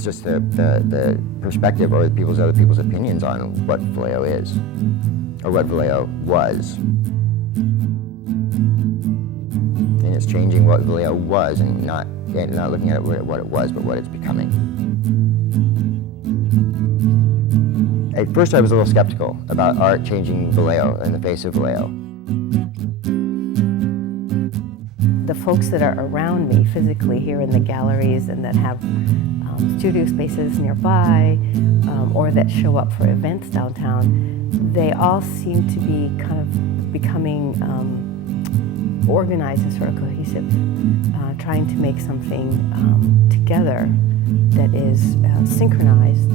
It's just the perspective or other people's opinions on what Vallejo is, or what Vallejo was. And it's changing what Vallejo was, and not looking at what it was, but what it's becoming. At first I was a little skeptical about art changing Vallejo and the face of Vallejo. The folks that are around me physically here in the galleries and that have studio spaces nearby or that show up for events downtown, they all seem to be kind of becoming organized and sort of cohesive, trying to make something together that is synchronized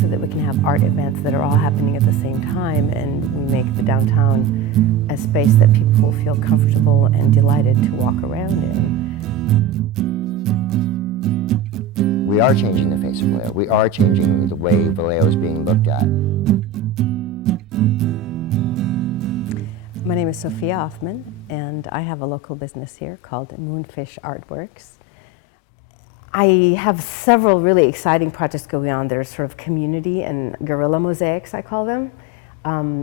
so that we can have art events that are all happening at the same time, and we make the downtown a space that people will feel comfortable and delighted to walk around in. We are changing the face of Vallejo. We are changing the way Vallejo is being looked at. My name is Sophia Hoffman, and I have a local business here called Moonfish Artworks. I have several really exciting projects going on. They're sort of community and guerrilla mosaics, I call them.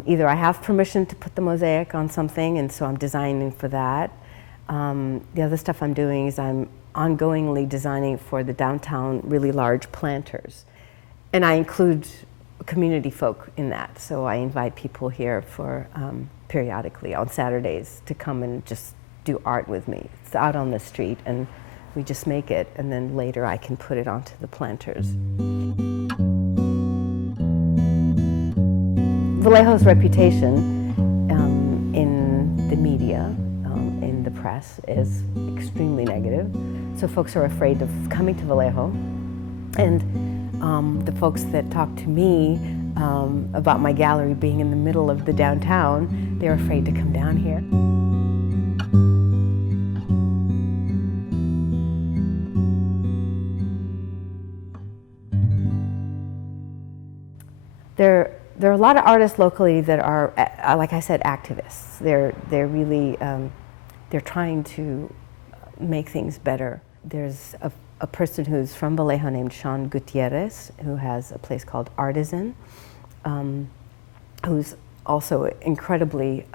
Either I have permission to put the mosaic on something, and so I'm designing for that. The other stuff I'm doing is I'm ongoingly designing for the downtown really large planters. And I include community folk in that, so I invite people here for periodically on Saturdays to come and just do art with me. It's out on the street, and we just make it, and then later I can put it onto the planters. Vallejo's reputation in the media, in the press, is extremely negative. So folks are afraid of coming to Vallejo. And the folks that talk to me about my gallery being in the middle of the downtown, they're afraid to come down here. There are a lot of artists locally that are, like I said, activists. They're really, they're trying to make things better. There's a person who's from Vallejo named Sean Gutierrez, who has a place called Artiszen, who's also incredibly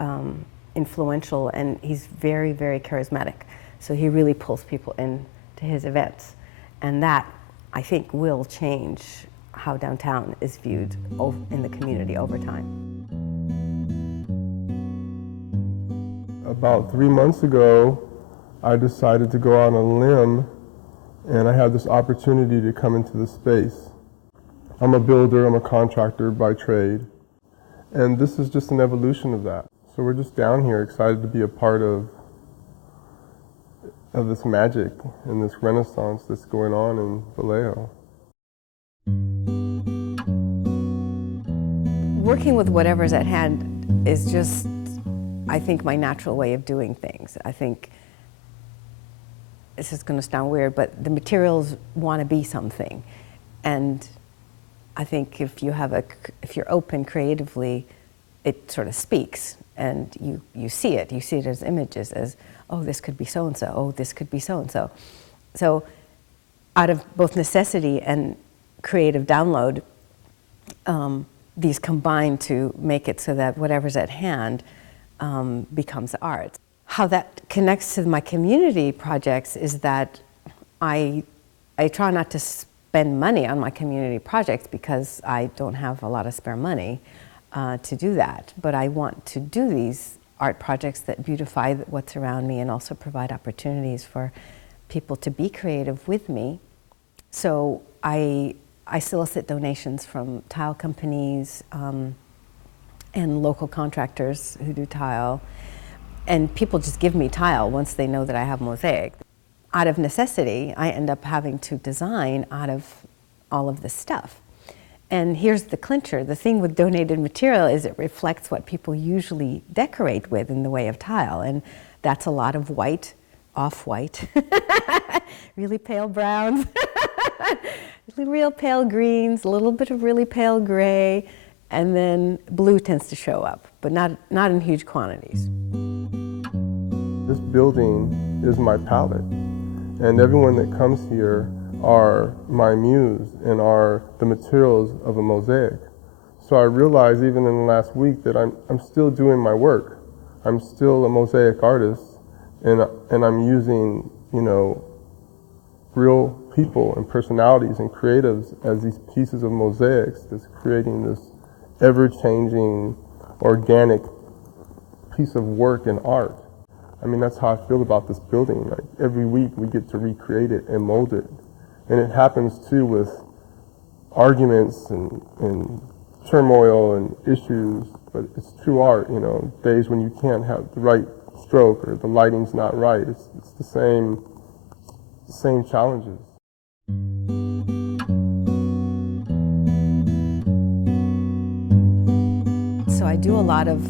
influential, and he's very, very charismatic. So he really pulls people into his events. And that, I think, will change how downtown is viewed in the community over time. About 3 months ago, I decided to go on a limb, and I had this opportunity to come into the space. I'm a builder, I'm a contractor by trade, and this is just an evolution of that. So we're just down here excited to be a part of this magic and this renaissance that's going on in Vallejo. Working with whatever's at hand is just, I think, my natural way of doing things. I think this is going to sound weird, but the materials want to be something, and I think if you're open creatively, it sort of speaks, and you see it as images, as, oh, this could be so and so, oh, this could be so and so. So, out of both necessity and creative download, these combine to make it so that whatever's at hand becomes art. How that connects to my community projects is that I try not to spend money on my community projects because I don't have a lot of spare money to do that. But I want to do these art projects that beautify what's around me and also provide opportunities for people to be creative with me. So I solicit donations from tile companies and local contractors who do tile. And people just give me tile once they know that I have mosaic. Out of necessity, I end up having to design out of all of this stuff. And here's the clincher. The thing with donated material is it reflects what people usually decorate with in the way of tile. And that's a lot of white, off-white, really pale browns, real pale greens, a little bit of really pale gray, and then blue tends to show up, but not in huge quantities. This building is my palette, and everyone that comes here are my muse and are the materials of a mosaic. So I realized even in the last week that I'm still doing my work. I'm still a mosaic artist, and I'm using, you know, real people and personalities and creatives as these pieces of mosaics that's creating this ever-changing, organic piece of work and art. I mean, that's how I feel about this building. Like, every week we get to recreate it and mold it. And it happens too with arguments and turmoil and issues, but it's true art, you know, days when you can't have the right stroke or the lighting's not right. It's the same challenges. So I do a lot of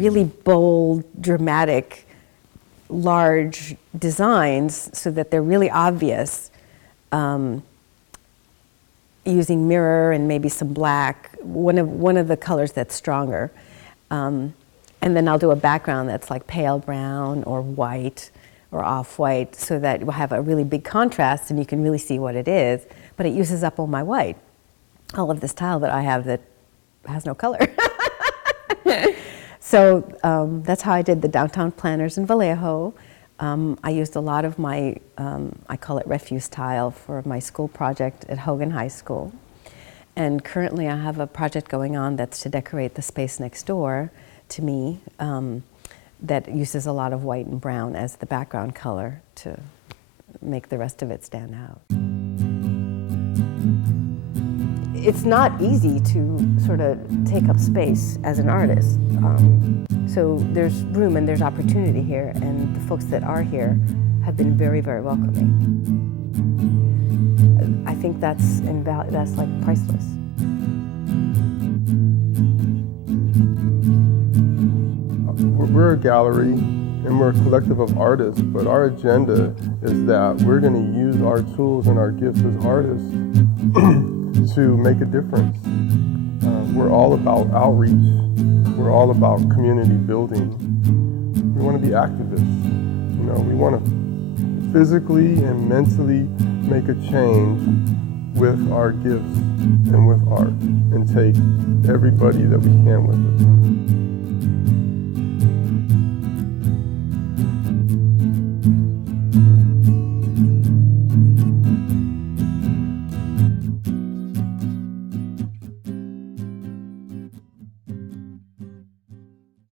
really bold, dramatic, large designs so that they're really obvious, using mirror and maybe some black, one of the colors that's stronger. And then I'll do a background that's like pale brown or white or off-white, so that we'll have a really big contrast and you can really see what it is, but it uses up all my white. All of this tile that I have that has no color. So that's how I did the downtown planners in Vallejo. I used a lot of my, I call it refuse tile, for my school project at Hogan High School. And currently I have a project going on that's to decorate the space next door to me, that uses a lot of white and brown as the background color to make the rest of it stand out. It's not easy to sort of take up space as an artist. So there's room and there's opportunity here, and the folks that are here have been very, very welcoming. I think that's like priceless. We're a gallery and we're a collective of artists, but our agenda is that we're going to use our tools and our gifts as artists to make a difference. We're all about outreach. We're all about community building. We want to be activists. You know, we want to physically and mentally make a change with our gifts and with art, and take everybody that we can with us.